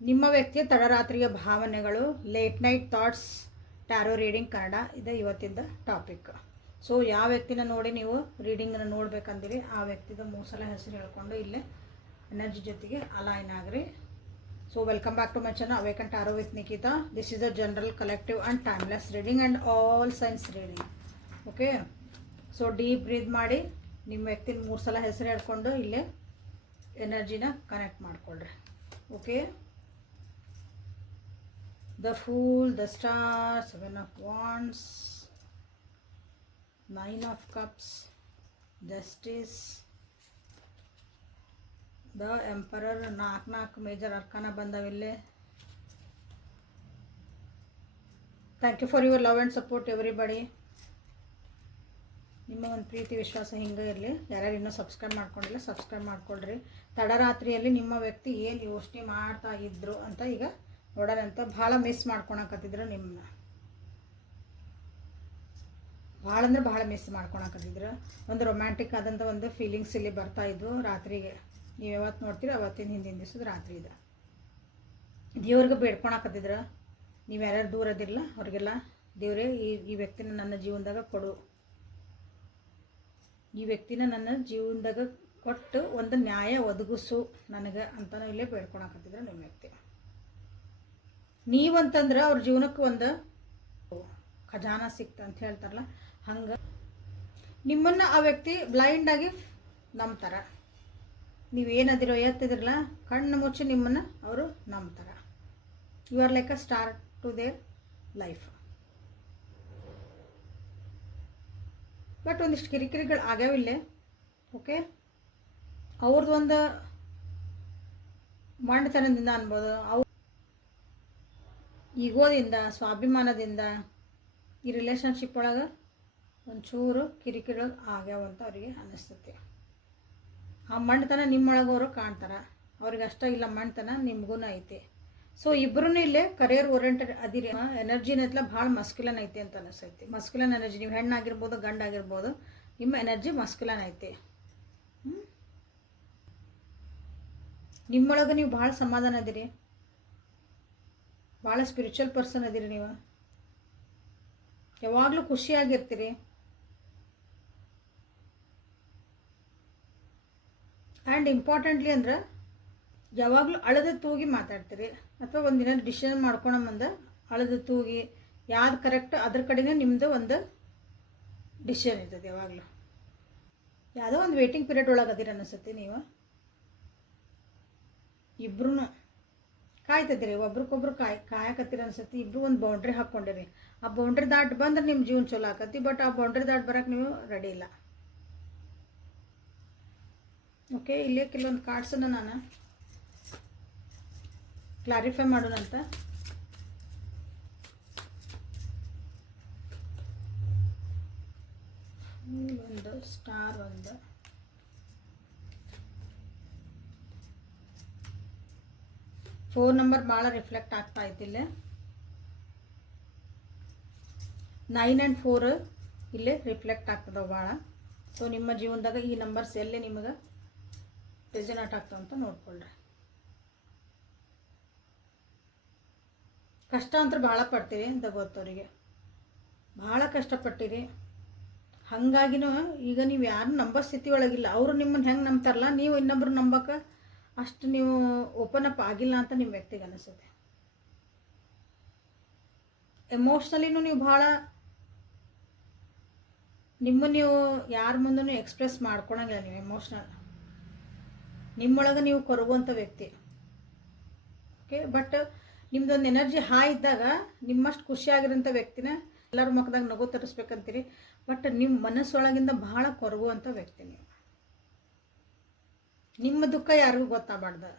ನಿಮ್ಮ ವ್ಯಕ್ತಿಯ ತಡರಾತ್ರಿಯ ಭಾವನೆಗಳು, late night thoughts, tarot reading Kannada ಇದು ಇವತ್ತಿಂದ ಟಾಪಿಕ್. ಸೊ ಯಾವ ವ್ಯಕ್ತಿನ ನೋಡಿ ನೀವು ರೀಡಿಂಗನ್ನು ನೋಡ್ಬೇಕಂದಿರಿ ಆ ವ್ಯಕ್ತಿದ 3 ಸಲ ಹೆಸರು ಹೇಳ್ಕೊಂಡು ಇಲ್ಲೇ ಎನರ್ಜಿ ಜೊತೆಗೆ ಅಲೈನ್ ಆಗ್ರಿ. So welcome back to my channel awaken tarot with Nikita. This is a general collective and timeless reading and all signs reading. Okay, so deep breathe ಮಾಡಿ ನಿಮ್ಮ ವ್ಯಕ್ತಿನ 3 ಸಲ ಹೆಸರು ಹೇಳ್ಕೊಂಡು ಇಲ್ಲೇ ಎನರ್ಜಿನ ಕನೆಕ್ಟ್ ಮಾಡಿಕೊಳ್ರಿ. Okay, the Fool, the Star, 7 of Wands, 9 of Cups, Justice, the Emperor. 4 major arcana ಬಂದವಿಲ್ಲೇ. Thank you for your love and support everybody. ನಿಮ್ಮ ಒಂದು ಪ್ರೀತಿ ವಿಶ್ವಾಸ ಹಿಂಗೆ ಇರಲಿ. ಯಾರ್ಯಾರು ಇನ್ನೂ ಸಬ್ಸ್ಕ್ರೈಬ್ ಮಾಡ್ಕೊಂಡಿಲ್ಲ ಸಬ್ಸ್ಕ್ರೈಬ್ ಮಾಡ್ಕೊಳ್ರಿ. ತಡರಾತ್ರಿಯಲ್ಲಿ ನಿಮ್ಮ ವ್ಯಕ್ತಿ ಏನು ಯೋಚನೆ ಮಾಡ್ತಾ ಇದ್ರು ಅಂತ ಈಗ ನೋಡೋಣಂತ. ಭಾಳ ಮಿಸ್ ಮಾಡ್ಕೊಳಕತ್ತಿದ್ರು ನಿಮ್ಮನ್ನ, ಭಾಳ ಅಂದ್ರೆ ಭಾಳ ಮಿಸ್ ಮಾಡ್ಕೊಳಕತ್ತಿದ್ರು. ಒಂದು ರೊಮ್ಯಾಂಟಿಕ್ ಆದಂಥ ಒಂದು ಫೀಲಿಂಗ್ಸ್ ಇಲ್ಲಿ ಬರ್ತಾಯಿದ್ವು ರಾತ್ರಿಗೆ. ನೀವು ಯಾವತ್ತು ನೋಡ್ತೀರಿ ಅವತ್ತಿನ ಹಿಂದಿನ ದಿವಸದ ರಾತ್ರಿ ಇದೆ. ದೇವ್ರಿಗೆ ಬೇಡ್ಕೊಳಕತ್ತಿದ್ರು. ನೀವು ಯಾರ್ಯಾರು ದೂರ ಅದಿರಲ್ಲ ಅವ್ರಿಗೆಲ್ಲ ದೇವರೇ ಈ ವ್ಯಕ್ತಿನ ನನ್ನ ಜೀವನದಾಗ ಕೊಡು, ಈ ವ್ಯಕ್ತಿನ ನನ್ನ ಜೀವನದಾಗ ಕೊಟ್ಟು ಒಂದು ನ್ಯಾಯ ಒದಗಿಸು ನನಗೆ ಅಂತಲೂ ಇಲ್ಲೇ ಬೇಡ್ಕೊಳಕತ್ತಿದ್ರು ನಿಮ್ಮ ವ್ಯಕ್ತಿ. ನೀವಂತಂದ್ರೆ ಅವ್ರ ಜೀವನಕ್ಕೆ ಒಂದು ಖಜಾನ ಸಿಕ್ತ ಅಂತ ಹೇಳ್ತಾರಲ್ಲ ಹಂಗೆ ನಿಮ್ಮನ್ನು ಆ ವ್ಯಕ್ತಿ ಬ್ಲೈಂಡಾಗಿ ನಂಬ್ತಾರೆ. ನೀವೇನದಿರೋ ಎತ್ತಿದ್ರಲ್ಲ ಕಣ್ಣು ಮುಚ್ಚಿ ನಿಮ್ಮನ್ನು ಅವರು ನಂಬ್ತಾರೆ. You are like a star to their life. But ಒಂದಿಷ್ಟು ಕಿರಿಕಿರಿಗಳು ಆಗ್ಯಾವಿಲ್ಲೇ. ಓಕೆ, ಅವ್ರದ್ದು ಒಂದು ಮಂಡತನದಿಂದ ಅನ್ಬೋದು, ಈಗೋದಿಂದ ಸ್ವಾಭಿಮಾನದಿಂದ ಈ ರಿಲೇಷನ್ಶಿಪ್ ಒಳಗೆ ಒಂಚೂರು ಕಿರಿಕಿರಿ ಆಗ್ಯಾವಂತ ಅವರಿಗೆ ಅನ್ನಿಸ್ತೈತಿ. ಆ ಮಂಡತನ ನಿಮ್ಮೊಳಗೆ ಅವರು ಕಾಣ್ತಾರೆ. ಅವ್ರಿಗೆ ಅಷ್ಟ ಇಲ್ಲ ಮಂಡತನ ನಿಮಗೂ ಐತಿ. ಸೊ ಇಬ್ಬರೂ ಇಲ್ಲೇ ಕರಿಯರ್ ಓರಿಯೆಂಟೆಡ್ ಅದಿರಿ. ಎನರ್ಜಿನೆಲ್ಲ ಭಾಳ ಮಸ್ಕ್ಯುಲನ್ ಐತಿ ಅಂತ ಅನಿಸ್ತೈತಿ. ಮಸ್ಕ್ಯುಲನ್ ಎನರ್ಜಿ, ನೀವು ಹೆಣ್ಣಾಗಿರ್ಬೋದು ಗಂಡಾಗಿರ್ಬೋದು, ನಿಮ್ಮ ಎನರ್ಜಿ ಮಸ್ಕ್ಯುಲನ್ ಐತಿ. ನಿಮ್ಮೊಳಗೆ ನೀವು ಭಾಳ ಸಮಾಧಾನ ಅದಿರಿ, ಭಾಳ ಸ್ಪಿರಿಚುವಲ್ ಪರ್ಸನ್ ಅದಿರಿ. ನೀವು ಯಾವಾಗಲೂ ಖುಷಿಯಾಗಿರ್ತೀರಿ. ಆ್ಯಂಡ್ ಇಂಪಾರ್ಟೆಂಟ್ಲಿ ಅಂದ್ರೆ ಯಾವಾಗಲೂ ಅಳದ ತೂಗಿ ಮಾತಾಡ್ತೀರಿ. ಅಥವಾ ಒಂದಿನ ಡಿಸಿಷನ್ ಮಾಡ್ಕೊಳ ಮುಂದೆ ಅಳದ ತೂಗಿ ಯಾವ್ದು ಕರೆಕ್ಟ್ ಅದ್ರ ಕಡೆಗೆ ನಿಮ್ಮದು ಒಂದು ಡಿಸಿಷನ್ ಇರ್ತದೆ. ಯಾವಾಗಲೂ ಯಾವುದೋ ಒಂದು ವೇಟಿಂಗ್ ಪೀರಿಯಡ್ ಒಳಗೆ ಅದಿರ ಅನಿಸುತ್ತೆ. ನೀವು ಇಬ್ಬರೂ ಕಾಯ್ತಿದ್ದೀರಿ, ಒಬ್ರಿಗೊಬ್ರು ಕಾಯಕತ್ತೀರಿ ಅನ್ಸತ್ತಿ. ಇಬ್ಬರು ಒಂದು ಬೌಂಡ್ರಿ ಹಾಕ್ಕೊಂಡಿರಿ. ಆ ಬೌಂಡ್ರಿ ದಾಟ್ ಬಂದ್ರೆ ನಿಮ್ಮ ಜೀವನ ಚಲೋ ಆಕತಿ. ಬಟ್ ಆ ಬೌಂಡ್ರಿ ದಾಟ್ ಬರೋಕ್ಕೆ ನೀವು ರೆಡಿ ಇಲ್ಲ. ಓಕೆ, ಇಲ್ಲೇ ಕೆಲವೊಂದು ಕಾರ್ಡ್ಸನ್ನು ನಾನು ಕ್ಲಾರಿಫೈ ಮಾಡೋಣಂತ. ಒಂದು ಸ್ಟಾರ್, ಒಂದು ಫೋನ್ ನಂಬರ್ ಭಾಳ ರಿಫ್ಲೆಕ್ಟ್ ಆಗ್ತಾ ಇತ್ತಿಲ್ಲೇ. 9 and 4 ಇಲ್ಲೇ ರಿಫ್ಲೆಕ್ಟ್ ಆಗ್ತದವು ಭಾಳ. ಸೊ ನಿಮ್ಮ ಜೀವನದಾಗ ಈ ನಂಬರ್ಸ್ ಎಲ್ಲಿ ನಿಮಗೆ ರೆಸನೇಟ್ ಆಗ್ತಾವ ಅಂತ ನೋಡ್ಕೊಳ್ರಿ. ಕಷ್ಟ ಅಂತ ಭಾಳ ಪಡ್ತೀರಿ ಅಂತ ಗೊತ್ತವರಿಗೆ, ಭಾಳ ಕಷ್ಟಪಟ್ಟಿರಿ. ಹಾಗಾಗಿನೂ ಈಗ ನೀವು ಯಾರು ನಂಬೋ ಸ್ಥಿತಿ ಒಳಗಿಲ್ಲ. ಅವರು ನಿಮ್ಮನ್ನು ಹೆಂಗೆ ನಂಬ್ತಾರಲ್ಲ, ನೀವು ಇನ್ನೊಬ್ರು ನಂಬಕ್ಕೆ ಅಷ್ಟು ನೀವು ಓಪನ್ ಅಪ್ ಆಗಿಲ್ಲ ಅಂತ ನಿಮ್ಮ ವ್ಯಕ್ತಿಗೆ ಅನಿಸುತ್ತೆ. ಎಮೋಷ್ನಲಿನೂ ನೀವು ಭಾಳ ನೀವು ಯಾರ ಮುಂದೂ ಎಕ್ಸ್ಪ್ರೆಸ್ ಮಾಡ್ಕೊಳಂಗಿಲ್ಲ. ನೀವು ಎಮೋಷ್ನಲ್ ನಿಮ್ಮೊಳಗೆ ನೀವು ಕೊರಗುವಂಥ ವ್ಯಕ್ತಿ. ಓಕೆ, ಬಟ್ ನಿಮ್ದೊಂದು ಎನರ್ಜಿ ಹೈ ಇದ್ದಾಗ ನಿಮ್ಮಷ್ಟು ಖುಷಿಯಾಗಿರೋಂಥ ವ್ಯಕ್ತಿನ ಎಲ್ಲರ ಮುಖದಾಗ ನಗು ತರಿಸ್ಬೇಕಂತೀರಿ. ಬಟ್ ನಿಮ್ಮ ಮನಸ್ಸೊಳಗಿಂದ ಭಾಳ ಕೊರಗುವಂಥ ವ್ಯಕ್ತಿ ನೀವು. ನಿಮ್ಮ ದುಃಖ ಯಾರಿಗೂ ಗೊತ್ತಾಗಬಾರ್ದು.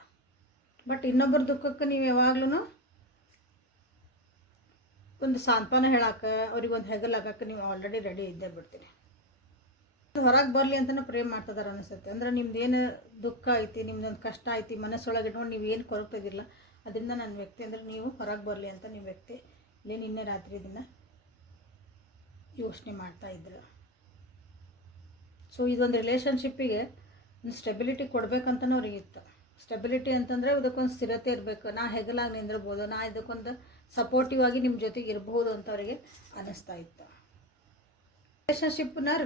ಬಟ್ ಇನ್ನೊಬ್ಬರ ದುಃಖಕ್ಕೆ ನೀವು ಯಾವಾಗ್ಲೂ ಒಂದು ಸಾಂತ್ವನ ಹೇಳಕ್ಕೆ, ಅವ್ರಿಗೊಂದು ಹೆಗಲಾಗಕ್ಕೆ ನೀವು ಆಲ್ರೆಡಿ ರೆಡಿ ಇದ್ದೇ ಬಿಡ್ತೀರಿ. ಹೊರಗೆ ಬರಲಿ ಅಂತಲೂ ಪ್ರೇ ಮಾಡ್ತಿದಾರೆ ಅನಿಸುತ್ತೆ. ಅಂದ್ರೆ ನಿಮ್ದೇನು ದುಃಖ ಐತಿ, ನಿಮ್ದೊಂದು ಕಷ್ಟ ಐತಿ ಮನಸ್ಸೊಳಗೆ ಇಟ್ಕೊಂಡು ನೀವು ಏನು ಕೊರಗ್ತಿದ್ದಿಲ್ಲ, ಅದರಿಂದ ನನ್ನ ವ್ಯಕ್ತಿ ಅಂದರೆ ನೀವು ಹೊರಗೆ ಬರಲಿ ಅಂತ ನಿಮ್ಮ ವ್ಯಕ್ತಿ ಇಲ್ಲಿ ನಿನ್ನೆ ರಾತ್ರಿ ದಿನ ಯೋಚನೆ ಮಾಡ್ತಾಯಿದ್ರು. ಸೊ ಇದೊಂದು ರಿಲೇಷನ್ಶಿಪ್ಪಿಗೆ ಸ್ಟೆಬಿಲಿಟಿ ಕೊಡಬೇಕಂತನೂ ಅವ್ರಿಗಿತ್ತು. ಸ್ಟೆಬಿಲಿಟಿ ಅಂತಂದರೆ ಇದಕ್ಕೊಂದು ಸ್ಥಿರತೆ ಇರಬೇಕು. ನಾ ಹೆಗಲಾಗಿ ನಿಂದಿರ್ಬೋದು, ನಾ ಇದಕ್ಕೊಂದು ಸಪೋರ್ಟಿವ್ ಆಗಿ ನಿಮ್ಮ ಜೊತೆಗೆ ಇರ್ಬೋದು ಅಂತ ಅವರಿಗೆ ಅನ್ನಿಸ್ತಾ ಇತ್ತು.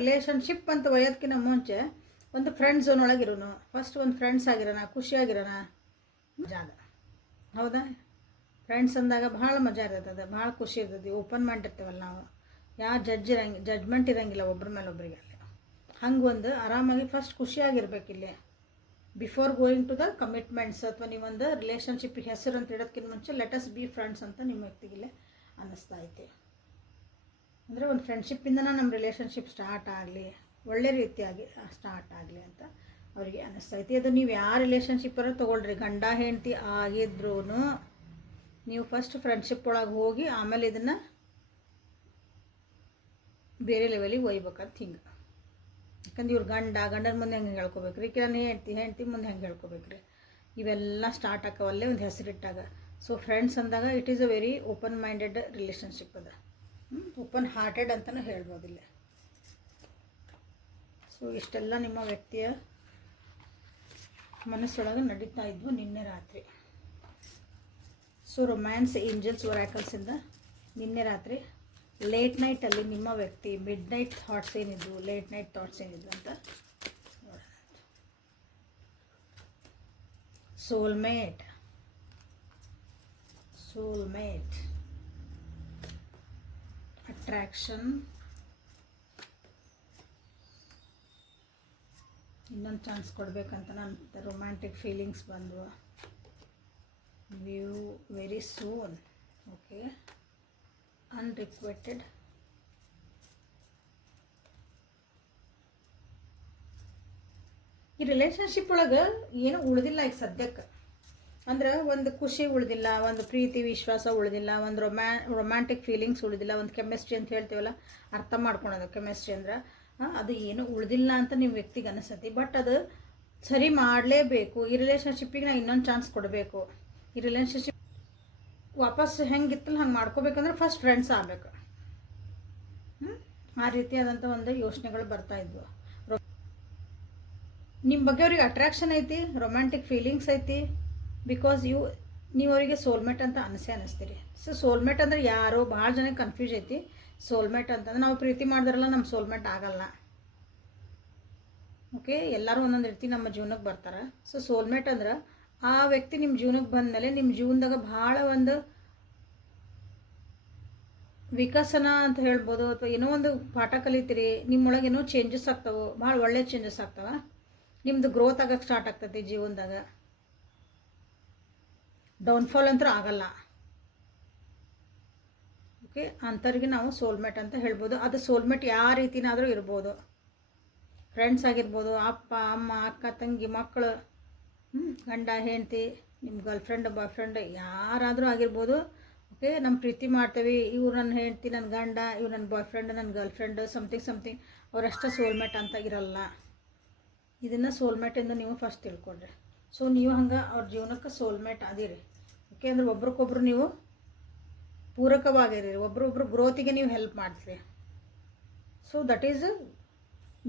ರಿಲೇಷನ್ಶಿಪ್ ಅಂತ ಒಯ್ಯೋದಕ್ಕಿಂತ ಮುಂಚೆ ಒಂದು ಫ್ರೆಂಡ್ ಝೋನ್ ಒಳಗೆ ಇರೋನು. ಫಸ್ಟ್ ಒಂದು ಫ್ರೆಂಡ್ಸ್ ಆಗಿರೋಣ, ಖುಷಿಯಾಗಿರೋಣ, ಮಜಾ ಅದ. ಹೌದಾ? ಫ್ರೆಂಡ್ಸ್ ಅಂದಾಗ ಭಾಳ ಮಜಾ ಇರ್ತದೆ, ಭಾಳ ಖುಷಿ ಇರ್ತದೆ. ಓಪನ್ ಮಾಡಿರ್ತೀವಲ್ಲ ನಾವು, ಯಾವ ಜಡ್ಜ್ಮೆಂಟ್ ಇರೋಂಗಿಲ್ಲ ಒಬ್ರ ಮೇಲೆ ಒಬ್ರಿಗೆ. ಅಲ್ಲಿ ಹಂಗೆ ಒಂದು ಆರಾಮಾಗಿ ಫಸ್ಟ್ ಖುಷಿಯಾಗಿರ್ಬೇಕಿಲ್ಲಿ before going to the commitments ಅಥವಾ ನೀವೊಂದು ರಿಲೇಷನ್ಶಿಪ್ ಹೆಸರು ಅಂತ ಇಡೋದಕ್ಕಿಂತ ಮುಂಚೆ ಲೆಟ್ ಅಸ್ ಬಿ ಫ್ರೆಂಡ್ಸ್ ಅಂತ ನಿಮ್ಮ ವ್ಯಕ್ತಿಗಿಲ್ಲೇ ಅನ್ನಿಸ್ತಾ ಐತಿ. ಅಂದರೆ ಒಂದು ಫ್ರೆಂಡ್ಶಿಪ್ಪಿಂದನೇ ನಮ್ಮ ರಿಲೇಷನ್ಶಿಪ್ ಸ್ಟಾರ್ಟ್ ಆಗಲಿ, ಒಳ್ಳೆ ರೀತಿಯಾಗಿ ಸ್ಟಾರ್ಟ್ ಆಗಲಿ ಅಂತ ಅವರಿಗೆ ಅನ್ನಿಸ್ತೈತಿ. ಅದು ನೀವು ಯಾವ ರಿಲೇಷನ್ಶಿಪ್ಪರ ತೊಗೊಳ್ರಿ, ಗಂಡ ಹೆಂಡತಿ ಆಗಿದ್ರೂ ನೀವು ಫಸ್ಟ್ ಫ್ರೆಂಡ್ಶಿಪ್ ಒಳಗೆ ಹೋಗಿ ಆಮೇಲೆ ಇದನ್ನು ಬೇರೆ ಲೆವೆಲಿಗೆ ಒಯ್ಬೇಕಂತ ಹಿಂಗೆ. ಯಾಕಂದ್ರೆ ಇವ್ರು ಗಂಡನ ಮುಂದೆ ಹೆಂಗೆ ಹೇಳ್ಕೊಬೇಕ್ರಿ, ಕೆಲವೊಂದು ಹೆಂಡ್ತಿ ಮುಂದೆ ಹೆಂಗೆ ಹೇಳ್ಕೊಬೇಕ್ರಿ, ಇವೆಲ್ಲ ಸ್ಟಾರ್ಟ್ ಆಕವಲ್ಲೇ ಒಂದು ಹೆಸರಿಟ್ಟಾಗ. ಸೊ ಫ್ರೆಂಡ್ಸ್ ಅಂದಾಗ it is a very open minded relationship ಅದ, ಓಪನ್ ಹಾರ್ಟೆಡ್ ಅಂತಲೂ ಹೇಳ್ಬೋದಿಲ್ಲ. ಸೊ ಇಷ್ಟೆಲ್ಲ ನಿಮ್ಮ ವ್ಯಕ್ತಿಯ ಮನಸ್ಸೊಳಗೆ ನಡೀತಾ ಇದ್ವು ನಿನ್ನೆ ರಾತ್ರಿ. ಸೊ ರೊಮ್ಯಾನ್ಸ್ ಏಂಜಲ್ಸ್ ಒರಾಕಲ್ಸಿಂದ ನಿನ್ನೆ ರಾತ್ರಿ ಲೇಟ್ ನೈಟಲ್ಲಿ ನಿಮ್ಮ ವ್ಯಕ್ತಿ ಮಿಡ್ ನೈಟ್ ಥಾಟ್ಸ್ ಏನಿದ್ವು, ಲೇಟ್ ನೈಟ್ ಥಾಟ್ಸ್ ಏನಿದ್ವು ಅಂತ ನೋಡೋಣ. ಸೋಲ್ಮೇಟ್ ಅಟ್ರಾಕ್ಷನ್, ಇನ್ನೊಂದು ಚಾನ್ಸ್ ಕೊಡಬೇಕಂತ ನಾನು ರೊಮ್ಯಾಂಟಿಕ್ ಫೀಲಿಂಗ್ಸ್ ಬಂದವು. View very soon. Okay, unrequited, ಈ ರಿಲೇಷನ್ಶಿಪ್ ಒಳಗೆ ಏನು ಉಳಿದಿಲ್ಲ ಈಗ ಸದ್ಯಕ್ಕೆ. ಅಂದ್ರೆ ಒಂದು ಖುಷಿ ಉಳಿದಿಲ್ಲ, ಒಂದು ಪ್ರೀತಿ ವಿಶ್ವಾಸ ಉಳಿದಿಲ್ಲ, ಒಂದು ರೊಮ್ಯಾಂಟಿಕ್ ಫೀಲಿಂಗ್ಸ್ ಉಳಿದಿಲ್ಲ, ಒಂದು ಕೆಮಿಸ್ಟ್ರಿ ಅಂತ ಹೇಳ್ತೀವಲ್ಲ, ಅರ್ಥ ಮಾಡ್ಕೊಳೋದು ಕೆಮಿಸ್ಟ್ರಿ ಅಂದ್ರೆ ಅದು ಏನು ಉಳಿದಿಲ್ಲ ಅಂತ ನಿಮ್ಮ ವ್ಯಕ್ತಿಗೆ ಅನಿಸ್ತೈತಿ. ಬಟ್ ಅದು ಸರಿ ಮಾಡಲೇಬೇಕು. ಈ ರಿಲೇಷನ್ಶಿಪ್ಪಿಗೆ ನಾನು ಇನ್ನೊಂದು ಚಾನ್ಸ್ ಕೊಡಬೇಕು. ಈ ರಿಲೇಷನ್ಶಿಪ್ ವಾಪಸ್ ಹೆಂಗಿತ್ತಲ್ಲ ಹಂಗೆ ಮಾಡ್ಕೋಬೇಕಂದ್ರೆ ಫಸ್ಟ್ ಫ್ರೆಂಡ್ಸ್ ಆಗಬೇಕು. ಆ ರೀತಿಯಾದಂಥ ಒಂದು ಯೋಚನೆಗಳು ಬರ್ತಾಯಿದ್ವು. ನಿಮ್ಮ ಬಗ್ಗೆ ಅವ್ರಿಗೆ ಅಟ್ರಾಕ್ಷನ್ ಐತಿ, ರೊಮ್ಯಾಂಟಿಕ್ ಫೀಲಿಂಗ್ಸ್ ಐತಿ, ಬಿಕಾಸ್ ನೀವು ಅವರಿಗೆ ಸೋಲ್ಮೇಟ್ ಅಂತ ಅನ್ನಿಸ್ತೀರಿ. ಸೊ ಸೋಲ್ಮೇಟ್ ಅಂದರೆ ಯಾರೋ ಭಾಳ ಜನಕ್ಕೆ ಕನ್ಫ್ಯೂಸ್ ಐತಿ. ಸೋಲ್ಮೇಟ್ ಅಂತಂದ್ರೆ ನಾವು ಪ್ರೀತಿ ಮಾಡಿದ್ರಲ್ಲ ನಮ್ಮ ಸೋಲ್ಮೇಟ್ ಆಗಲ್ಲ. ಓಕೆ, ಎಲ್ಲರೂ ಒಂದೊಂದು ರೀತಿ ನಮ್ಮ ಜೀವನಕ್ಕೆ ಬರ್ತಾರೆ. ಸೊ ಸೋಲ್ಮೇಟ್ ಅಂದ್ರೆ ಆ ವ್ಯಕ್ತಿ ನಿಮ್ಮ ಜೀವನಕ್ಕೆ ಬಂದಮೇಲೆ ನಿಮ್ಮ ಜೀವನದಾಗ ಭಾಳ ಒಂದು ವಿಕಸನ ಅಂತ ಹೇಳ್ಬೋದು, ಅಥವಾ ಏನೋ ಒಂದು ಪಾಠ ಕಲಿತೀರಿ, ನಿಮ್ಮೊಳಗೆ ಏನೋ ಚೇಂಜಸ್ ಆಗ್ತಾವೆ, ಭಾಳ ಒಳ್ಳೆ ಚೇಂಜಸ್ ಆಗ್ತಾವೆ. ನಿಮ್ಮದು ಗ್ರೋತ್ ಆಗಕ್ಕೆ ಸ್ಟಾರ್ಟ್ ಆಗ್ತೈತಿ ಜೀವನದಾಗ. ಡೌನ್ಫಾಲ್ ಅಂತೂ ಆಗಲ್ಲ. ಓಕೆ, ಅಂಥವ್ರಿಗೆ ನಾವು ಸೋಲ್ಮೇಟ್ ಅಂತ ಹೇಳ್ಬೋದು. ಅದು ಸೋಲ್ಮೇಟ್ ಯಾವ ರೀತಿನಾದರೂ ಇರ್ಬೋದು. ಫ್ರೆಂಡ್ಸ್ ಆಗಿರ್ಬೋದು, ಅಪ್ಪ ಅಮ್ಮ, ಅಕ್ಕ ತಂಗಿ, ಮಕ್ಕಳು, ಗಂಡ ಹೆಂಡತಿ, ನಿಮ್ಮ ಗರ್ಲ್ಫ್ರೆಂಡ್ ಬಾಯ್ ಫ್ರೆಂಡ್ ಯಾರಾದರೂ ಆಗಿರ್ಬೋದು. ಓಕೆ, ನಮ್ಮ ಪ್ರೀತಿ ಮಾಡ್ತೇವೆ, ಇವ್ರು ನನ್ನ ಹೆಂಡತಿ, ನನ್ನ ಗಂಡ, ಇವ್ರು ನನ್ನ ಬಾಯ್ ಫ್ರೆಂಡ್, ನನ್ನ ಗರ್ಲ್ಫ್ರೆಂಡ್, ಸಮಥಿಂಗ್ ಅವರಷ್ಟೇ ಸೋಲ್ಮೇಟ್ ಅಂತ ಇರಲ್ಲ. ಇದನ್ನು ಸೋಲ್ಮೇಟಿಂದ ನೀವು ಫಸ್ಟ್ ತಿಳ್ಕೊಳ್ರಿ. ಸೊ ನೀವು ಹಂಗೆ ಅವ್ರ ಜೀವನಕ್ಕೆ ಸೋಲ್ಮೇಟ್ ಅದಿರಿ. ಓಕೆ, ಅಂದ್ರೆ ಒಬ್ರಿಗೊಬ್ರು ನೀವು ಪೂರಕವಾಗಿರಿ, ಒಬ್ರೊಬ್ರು ಗ್ರೋತಿಗೆ ನೀವು ಹೆಲ್ಪ್ ಮಾಡ್ತೀರಿ. ಸೊ ದಟ್ ಈಸ್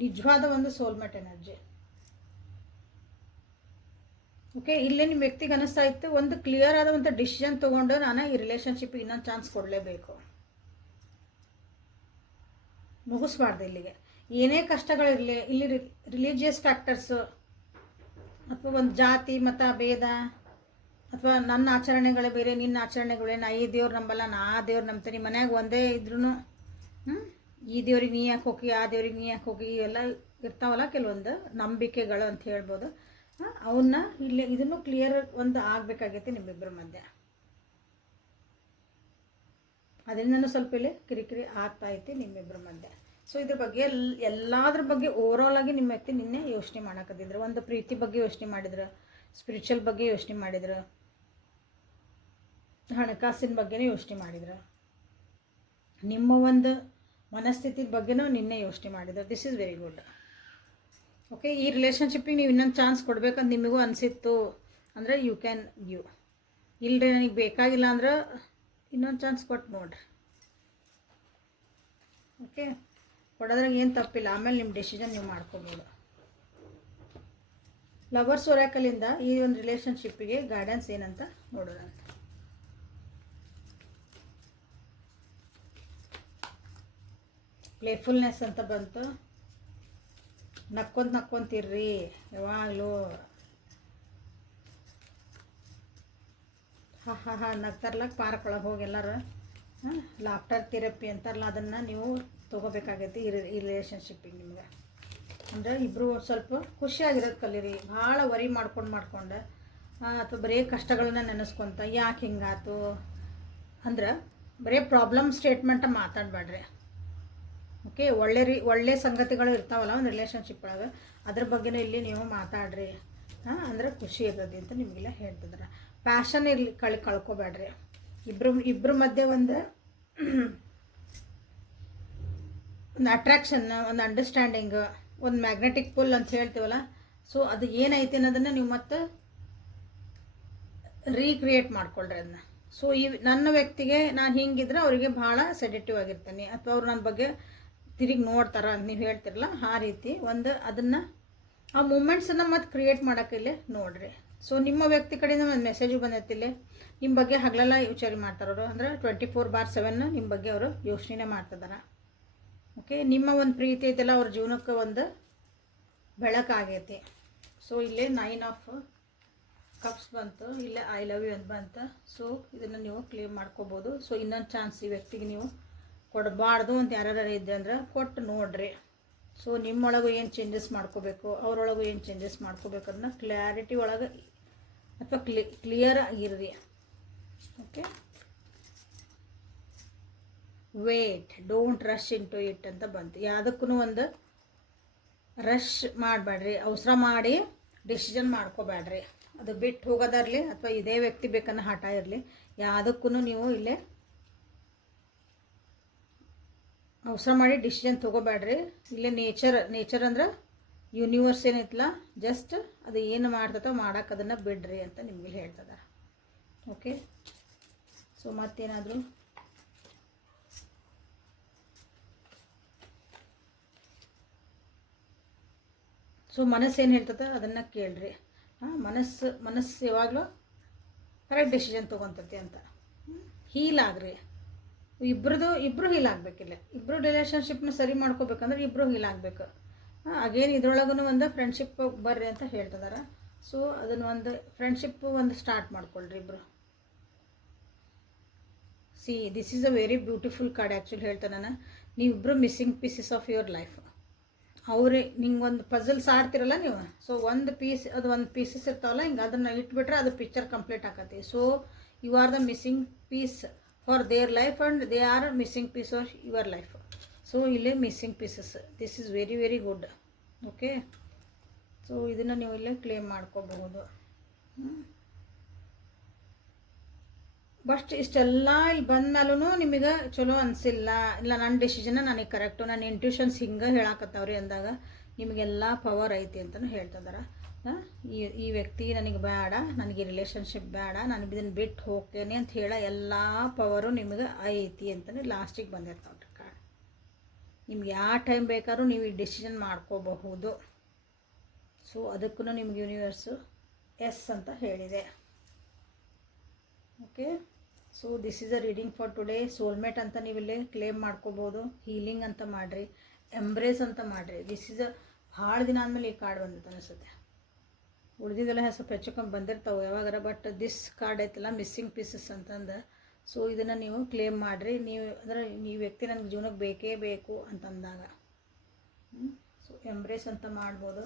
ನಿಜವಾದ ಒಂದು ಸೋಲ್ಮೇಟ್ ಎನರ್ಜಿ. ಓಕೆ, ಇಲ್ಲೇ ನಿಮ್ಮ ವ್ಯಕ್ತಿಗೆ ಅನ್ನಿಸ್ತಾ ಇತ್ತು, ಒಂದು ಕ್ಲಿಯರ್ ಆದ ಒಂದು ಡಿಸಿಷನ್ ತೊಗೊಂಡು ನಾನು ಈ ರಿಲೇಷನ್ಶಿಪ್ಗೆ ಇನ್ನೊಂದು ಚಾನ್ಸ್ ಕೊಡಲೇಬೇಕು, ಮುಗಿಸ್ಬಾರ್ದು. ಇಲ್ಲಿಗೆ ಏನೇ ಕಷ್ಟಗಳಿರಲಿ, ಇಲ್ಲಿ ರಿಲಿಜಿಯಸ್ ಫ್ಯಾಕ್ಟರ್ಸು ಅಥವಾ ಒಂದು ಜಾತಿ ಮತ ಭೇದ, ಅಥವಾ ನನ್ನ ಆಚರಣೆಗಳೇ ಬೇರೆ, ನಿನ್ನ ಆಚರಣೆಗಳೇ, ನಾ ಈ ದೇವ್ರು ನಂಬಲ್ಲ, ನಾ ಆ ದೇವ್ರು ನಂಬ್ತೀನಿ, ಮನ್ಯಾಗ ಒಂದೇ ಇದ್ರೂ ಈ ದೇವ್ರಿಗೆ ನೀ ಯಾಕೆ ಹೋಗಿ, ಆ ದೇವ್ರಿಗೆ ನೀ ಯಾಕೆ ಹೋಗಿ, ಇವೆಲ್ಲ ಇರ್ತಾವಲ್ಲ ಕೆಲವೊಂದು ನಂಬಿಕೆಗಳು ಅಂತ ಹೇಳ್ಬೋದು. ಅವನ್ನ ಇಲ್ಲಿ ಇದನ್ನು ಕ್ಲಿಯರ್ ಒಂದು ಆಗಬೇಕಾಗೈತೆ ನಿಮ್ಮಿಬ್ಬರ ಮಧ್ಯೆ. ಅದರಿಂದನೂ ಸ್ವಲ್ಪ ಇಲ್ಲಿ ಕಿರಿಕಿರಿ ಆಗ್ತಾ ಐತಿ ನಿಮ್ಮಿಬ್ಬರ ಮಧ್ಯೆ. ಸೊ ಇದ್ರ ಬಗ್ಗೆ ಎಲ್ಲದ್ರ ಬಗ್ಗೆ ಓವರಾಲ್ ಆಗಿ ನಿಮ್ಮ ವ್ಯಕ್ತಿ ನಿನ್ನೆ ಯೋಚನೆ ಮಾಡೋಕ್ಕದಿದ್ರೆ, ಒಂದು ಪ್ರೀತಿ ಬಗ್ಗೆ ಯೋಚನೆ ಮಾಡಿದ್ರೆ, ಸ್ಪಿರಿಚುವಲ್ ಬಗ್ಗೆ ಯೋಚನೆ ಮಾಡಿದ್ರೆ, ಹಣಕಾಸಿನ ಬಗ್ಗೆನೇ ಯೋಚನೆ ಮಾಡಿದ್ರೆ, ನಿಮ್ಮ ಒಂದು ಮನಸ್ಥಿತಿ ಬಗ್ಗೆನೂ ನಿನ್ನೆ ಯೋಚನೆ ಮಾಡಿದ್ರೆ, this is very good. Okay, ಈ ರಿಲೇಷನ್ಶಿಪ್ಪಿಗೆ ನೀವು ಇನ್ನೊಂದು ಚಾನ್ಸ್ ಕೊಡ್ಬೇಕಂತ ನಿಮಗೂ ಅನಿಸಿತ್ತು ಅಂದರೆ ಯು ಕ್ಯಾನ್ ಗಿವ್. ಇಲ್ಲರಿ ನನಗೆ ಬೇಕಾಗಿಲ್ಲ ಅಂದ್ರೆ ಇನ್ನೊಂದು ಚಾನ್ಸ್ ಕೊಟ್ಟು ನೋಡ್ರಿ. ಓಕೆ, ಕೊಡೋದ್ರಾಗ ಏನು ತಪ್ಪಿಲ್ಲ. ಆಮೇಲೆ ನಿಮ್ಮ ಡೆಸಿಷನ್ ನೀವು ಮಾಡ್ಕೊಬೋದು. ಲವರ್ಸ್ ಒರಾಕಲಿಂದ ಈ ಒಂದು ರಿಲೇಷನ್ಶಿಪ್ಪಿಗೆ ಗೈಡೆನ್ಸ್ ಏನಂತ ನೋಡೋಣ. ಪ್ಲೇಫುಲ್ನೆಸ್ ಅಂತ ಬಂತು. ನಕ್ಕೊಂತಿರ್ರಿ ಯಾವಾಗಲೂ. ಹಾ ನಗ್ತಾರಲ್ಲ ಪಾರ್ಕ್ ಒಳಗೆ ಹೋಗಿ ಎಲ್ಲರೂ ಲಾಫ್ಟರ್ ಥೆರಪಿ ಅಂತಾರಲ್ಲ, ಅದನ್ನು ನೀವು ತೊಗೋಬೇಕಾಗೈತಿ ಈ ರಿಲೇಷನ್ಶಿಪ್ಪಿಗೆ. ನಿಮ್ಗೆ ಅಂದರೆ ಇಬ್ಬರು ಸ್ವಲ್ಪ ಖುಷಿಯಾಗಿರೋದು ಕಲೀರಿ. ಭಾಳ ವರಿ ಮಾಡ್ಕೊಂಡು ಅಥವಾ ಬರೀ ಕಷ್ಟಗಳನ್ನ ನೆನೆಸ್ಕೊತ ಯಾಕೆ ಹಿಂಗಾತು ಅಂದ್ರೆ ಬರೀ ಪ್ರಾಬ್ಲಮ್ ಸ್ಟೇಟ್ಮೆಂಟ ಮಾತಾಡಬೇಡ್ರಿ. ಓಕೆ, ಒಳ್ಳೆ ಸಂಗತಿಗಳು ಇರ್ತಾವಲ್ಲ ಒಂದು ರಿಲೇಷನ್ಶಿಪ್ ಒಳಗೆ, ಅದ್ರ ಬಗ್ಗೆನೂ ಇಲ್ಲಿ ನೀವು ಮಾತಾಡ್ರಿ. ಅಂದ್ರೆ ಖುಷಿ ಇರ್ತದೆ ಅಂತ ನಿಮಗೆಲ್ಲ ಹೇಳ್ತಿದ್ರೆ. ಪ್ಯಾಷನ್ ಇರಲಿ, ಕಳ್ಕೊಬೇಡ್ರಿ. ಇಬ್ಬರ ಮಧ್ಯೆ ಒಂದು ಅಟ್ರಾಕ್ಷನ್, ಒಂದು ಅಂಡರ್ಸ್ಟ್ಯಾಂಡಿಂಗ್, ಒಂದು ಮ್ಯಾಗ್ನೆಟಿಕ್ ಪುಲ್ ಅಂತ ಹೇಳ್ತೀವಲ್ಲ, ಸೊ ಅದು ಏನೈತಿ ಅನ್ನೋದನ್ನು ನೀವು ಮತ್ತೆ ರೀಕ್ರಿಯೇಟ್ ಮಾಡ್ಕೊಳ್ರಿ ಅದನ್ನ. ಸೊ ನನ್ನ ವ್ಯಕ್ತಿಗೆ ನಾನು ಹಿಂಗಿದ್ರೆ ಅವರಿಗೆ ಭಾಳ ಸೆಡೆಟಿವ್ ಆಗಿರ್ತೀನಿ, ಅಥವಾ ಅವ್ರು ನನ್ನ ಬಗ್ಗೆ ತಿರುಗಿ ನೋಡ್ತಾರ ಅಂತ ನೀವು ಹೇಳ್ತಿರಲ್ಲ, ಆ ರೀತಿ ಒಂದು ಅದನ್ನು ಆ ಮೂಮೆಂಟ್ಸನ್ನು ಮತ್ತೆ ಕ್ರಿಯೇಟ್ ಮಾಡೋಕ್ಕಿಲ್ಲೇ ನೋಡಿರಿ. ಸೊ ನಿಮ್ಮ ವ್ಯಕ್ತಿ ಕಡೆಯಿಂದ ಒಂದು ಮೆಸೇಜು ಬಂದೈತಿಲ್ಲ, ನಿಮ್ಮ ಬಗ್ಗೆ ಹಗಲೆಲ್ಲ ವಿಚಾರ ಮಾಡ್ತಾರವರು. ಅಂದರೆ 24/7 ನಿಮ್ಮ ಬಗ್ಗೆ ಅವರು ಯೋಚನೆ ಮಾಡ್ತಿದ್ದಾರೆ. ಓಕೆ, ನಿಮ್ಮ ಒಂದು ಪ್ರೀತಿ ಐತೆಲ್ಲ ಅವ್ರ ಜೀವನಕ್ಕೆ ಒಂದು ಬೆಳಕಾಗೈತಿ. ಸೊ ಇಲ್ಲೇ 9 ಆಫ್ ಕಪ್ಸ್ ಬಂತು, ಇಲ್ಲೇ ಐ ಲವ್ ಯು ಅಂತ ಬಂತು. ಸೊ ಇದನ್ನು ನೀವು ಕ್ಲೇಮ್ ಮಾಡ್ಕೋಬೋದು. ಸೊ ಇನ್ನೊಂದು ಚಾನ್ಸ್ ಈ ವ್ಯಕ್ತಿಗೆ ನೀವು ಕೊಡಬಾರ್ದು ಅಂತ ಯಾರ್ಯಾರು ಇದ್ದೆ ಅಂದ್ರೆ ಕೊಟ್ಟು ನೋಡ್ರಿ. ಸೊ ನಿಮ್ಮೊಳಗೂ ಏನು ಚೇಂಜಸ್ ಮಾಡ್ಕೋಬೇಕು, ಅವರೊಳಗೂ ಏನು ಚೇಂಜಸ್ ಮಾಡ್ಕೋಬೇಕು ಅದನ್ನ ಕ್ಲಾರಿಟಿ ಒಳಗೆ ಅಥವಾ ಕ್ಲಿಯರ್ ಆಗಿರ್ರಿ. Okay, wait, don't rush into it ಅಂತ ಬಂತು. ಯಾವುದಕ್ಕೂ ಒಂದು ರಶ್ ಮಾಡಬೇಡ್ರಿ, ಅವಸರ ಮಾಡಿ ಡಿಸಿಷನ್ ಮಾಡ್ಕೋಬೇಡ್ರಿ. ಅದು ಬಿಟ್ಟು ಹೋಗೋದಿರಲಿ ಅಥವಾ ಇದೇ ವ್ಯಕ್ತಿ ಬೇಕನ್ನೋ ಹಠ ಇರಲಿ, ಯಾವುದಕ್ಕೂ ನೀವು ಇಲ್ಲೇ ಅವಸರ ಮಾಡಿ ಡಿಸಿಷನ್ ತೊಗೋಬೇಡ್ರಿ. ಇಲ್ಲೇ ನೇಚರ್ ಅಂದ್ರೆ ಯೂನಿವರ್ಸ್ ಏನೈತಲ್ಲ, ಜಸ್ಟ್ ಅದು ಏನು ಮಾಡ್ತದೋ ಮಾಡೋಕೆ ಅದನ್ನು ಬಿಡ್ರಿ ಅಂತ ನಿಮಗೆ ಹೇಳ್ತದ. ಓಕೆ, ಸೊ ಮತ್ತೇನಾದರೂ ಸೊ ಮನಸ್ಸು ಏನು ಹೇಳ್ತದೆ ಅದನ್ನು ಕೇಳ್ರಿ. ಮನಸ್ಸು ಯಾವಾಗಲೂ ಕರೆಕ್ಟ್ ಡಿಸಿಷನ್ ತೊಗೊತತಿ ಅಂತ. ಹೀಲ್ ಆಗ್ರಿ, ಇಬ್ಬರು ಹೀಲ್ ಆಗಬೇಕಿಲ್ಲ. ಇಬ್ಬರು ರಿಲೇಷನ್ಶಿಪ್ನ ಸರಿ ಮಾಡ್ಕೋಬೇಕಂದ್ರೆ ಇಬ್ಬರು ಹೀಲ್ ಆಗಬೇಕು. ಅಗೇನ್ ಇದ್ರೊಳಗೂ ಒಂದು ಫ್ರೆಂಡ್ಶಿಪ್ ಬರ್ರಿ ಅಂತ ಹೇಳ್ತಿದಾರೆ. ಸೊ ಅದನ್ನು ಒಂದು ಫ್ರೆಂಡ್ಶಿಪ್ ಒಂದು ಸ್ಟಾರ್ಟ್ ಮಾಡ್ಕೊಳ್ರಿ ಇಬ್ಬರು. See, this is a very beautiful card. Actually ಹೇಳ್ತೇನೆ ನಾನು, ನೀವಿಬ್ಬರು missing pieces of your life. ಅವ್ರೆ ನಿಂಗೆ ಒಂದು ಪಜಲ್ಸ್ ಆಡ್ತಿರಲ್ಲ ನೀವು, ಸೊ ಒಂದು ಪೀಸಸ್ ಇರ್ತಾವಲ್ಲ ಹಿಂಗೆ, ಅದನ್ನು ಇಟ್ಬಿಟ್ರೆ ಅದು ಪಿಕ್ಚರ್ ಕಂಪ್ಲೀಟ್ ಆಕತಿ. So you are the missing piece for their life and they are missing piece of your life. So ಇಲ್ಲೇ missing pieces, this is very very good. Okay, so ಇದನ್ನು ನೀವು ಇಲ್ಲೇ ಕ್ಲೇಮ್ ಮಾಡ್ಕೋಬಹುದು. ಬಟ್ ಇಷ್ಟೆಲ್ಲ ಇಲ್ಲಿ ಬಂದ ಮೇಲೂ ನಿಮಗೆ ಚಲೋ ಅನಿಸಿಲ್ಲ, ಇಲ್ಲ ನನ್ನ ಡಿಸಿಷನ್ ನನಗೆ ಕರೆಕ್ಟು, ನನ್ನ ಇಂಟ್ಯೂಷನ್ಸ್ ಹಿಂಗೆ ಹೇಳಾಕತ್ತವ್ರಿ ಅಂದಾಗ ನಿಮಗೆಲ್ಲ ಪವರ್ ಐತಿ ಅಂತಲೂ ಹೇಳ್ತಿದ್ದಾರೆ. ಈ ವ್ಯಕ್ತಿ ನನಗೆ ಬೇಡ, ನನಗೆ ರಿಲೇಷನ್ಶಿಪ್ ಬೇಡ, ನನಗೆ ಇದನ್ನು ಬಿಟ್ಟು ಹೋಗ್ತೇನೆ ಅಂತ ಹೇಳೋ ಎಲ್ಲ ಪವರು ನಿಮಗೆ ಐತಿ ಅಂತಲೇ ಲಾಸ್ಟಿಗೆ ಬಂದಿರ್ತಾವ್ರಿ ಕಾರ್ಡ್. ನಿಮ್ಗೆ ಯಾವ ಟೈಮ್ ಬೇಕಾದ್ರೂ ನೀವು ಈ ಡಿಸಿಷನ್ ಮಾಡ್ಕೋಬಹುದು. ಸೊ ಅದಕ್ಕೂ ನಿಮ್ಗೆ ಯೂನಿವರ್ಸು ಎಸ್ ಅಂತ ಹೇಳಿದೆ. Okay, so this is a reading for today. Soulmate ಅಂತ ನೀವಿಲ್ಲಿ ಕ್ಲೇಮ್ ಮಾಡ್ಕೋಬೋದು. ಹೀಲಿಂಗ್ ಅಂತ ಮಾಡಿರಿ, ಎಂಬ್ರೇಸ್ ಅಂತ ಮಾಡಿರಿ. ದಿಸ್ ಈಸ್ ಅ ಭಾಳ ದಿನ ಆದಮೇಲೆ ಈ ಕಾರ್ಡ್ ಬಂದಿತ್ತು ಅನಿಸುತ್ತೆ. ಉಳಿದಿದ್ದೆಲ್ಲ ಸ್ವಲ್ಪ ಹೆಚ್ಚುಕೊಂಡು ಬಂದಿರ್ತಾವೆ ಯಾವಾಗಾರ, ಬಟ್ ದಿಸ್ ಕಾರ್ಡ್ ಐತಲ್ಲ ಮಿಸ್ಸಿಂಗ್ ಪೀಸಸ್ ಅಂತಂದು. ಸೊ ಇದನ್ನು ನೀವು ಕ್ಲೇಮ್ ಮಾಡಿರಿ. ನೀವು ಅಂದರೆ ಈ ವ್ಯಕ್ತಿ ನನಗೆ ಜೀವನಕ್ಕೆ ಬೇಕೇ ಬೇಕು ಅಂತಂದಾಗ ಸೊ ಎಂಬ್ರೇಸ್ ಅಂತ ಮಾಡ್ಬೋದು.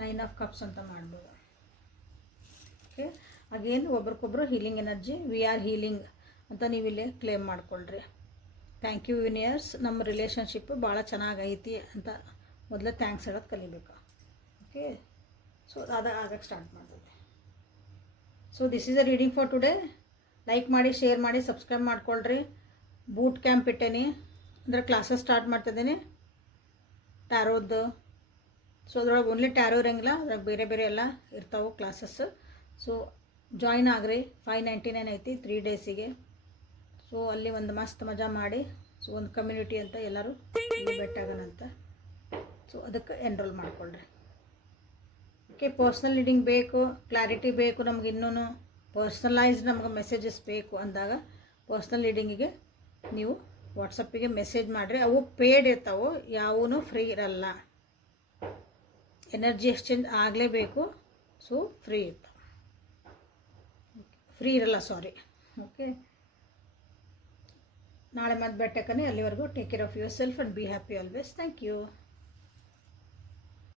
9 ಆಫ್ ಕಪ್ಸ್ ಅಂತ ಮಾಡ್ಬೋದು. ಓಕೆ, ಅಗೇನ್ ಒಬ್ರಿಗೊಬ್ರು healing energy, we are healing ಅಂತ ನೀವಿಲ್ಲಿ ಕ್ಲೇಮ್ ಮಾಡ್ಕೊಳ್ರಿ. ಥ್ಯಾಂಕ್ ಯು ಯೂನಿವರ್ಸ್, ನಮ್ಮ ರಿಲೇಷನ್ಶಿಪ್ ಭಾಳ ಚೆನ್ನಾಗೈತಿ ಅಂತ ಮೊದಲೇ ಥ್ಯಾಂಕ್ಸ್ ಹೇಳೋದು ಕಲಿಬೇಕು. ಓಕೆ, ಸೊ ಆಗಕ್ಕೆ ಸ್ಟಾರ್ಟ್ ಮಾಡ್ತದೆ. So this is a reading for today. Like ಮಾಡಿ, ಶೇರ್ ಮಾಡಿ, ಸಬ್ಸ್ಕ್ರೈಬ್ ಮಾಡ್ಕೊಳ್ರಿ. ಬೂಟ್ ಕ್ಯಾಂಪ್ ಇಟ್ಟೇನಿ, ಅಂದರೆ ಕ್ಲಾಸಸ್ ಸ್ಟಾರ್ಟ್ ಮಾಡ್ತಿದ್ದೀನಿ ಟ್ಯಾರೋದು. ಸೊ ಅದ್ರೊಳಗೆ ಓನ್ಲಿ ಟ್ಯಾರೋ ಇರೋಂಗಿಲ್ಲ, ಅದ್ರಾಗ ಬೇರೆ ಬೇರೆ ಎಲ್ಲ ಇರ್ತಾವೆ ಕ್ಲಾಸಸ್. ಸೊ ಜಾಯ್ನ್ ಆಗ್ರಿ. 599 ಐತಿ 3 ಡೇಸಿಗೆ. ಸೊ ಅಲ್ಲಿ ಒಂದು ಮಸ್ತ್ ಮಜಾ ಮಾಡಿ, ಸೊ ಒಂದು ಕಮ್ಯುನಿಟಿ ಅಂತ ಎಲ್ಲರೂ ಭೇಟಿಯಾಗೋಣಂತ. ಸೊ ಅದಕ್ಕೆ ಎನ್ರೋಲ್ ಮಾಡಿಕೊಳ್ಳ್ರಿ. ಓಕೆ, ಪರ್ಸ್ನಲ್ ರೀಡಿಂಗ್ ಬೇಕು, ಕ್ಲಾರಿಟಿ ಬೇಕು, ನಮ್ಗೆ ಇನ್ನೂ ಪರ್ಸ್ನಲೈಸ್ ನಮ್ಗೆ ಮೆಸೇಜಸ್ ಬೇಕು ಅಂದಾಗ ಪರ್ಸ್ನಲ್ ರೀಡಿಂಗಿಗೆ ನೀವು ವಾಟ್ಸಪ್ಪಿಗೆ ಮೆಸೇಜ್ ಮಾಡಿರಿ. ಅವು ಪೇಯ್ಡ್ ಇರ್ತಾವೆ, ಯಾವೂ ಫ್ರೀ ಇರಲ್ಲ. ಎನರ್ಜಿ ಎಕ್ಸ್ಚೇಂಜ್ ಆಗಲೇಬೇಕು. ಸೊ ಫ್ರೀ ಇರ್ತಾವೆ, ಫ್ರೀ ಇರಲ್ಲ, ಸಾರಿ. ಓಕೆ, ನಾಳೆ ಮತ್ತೆ ಬೆಟ್ಟಕ್ಕನೆ. ಅಲ್ಲಿವರೆಗೂ take care of yourself and be happy always. Thank you.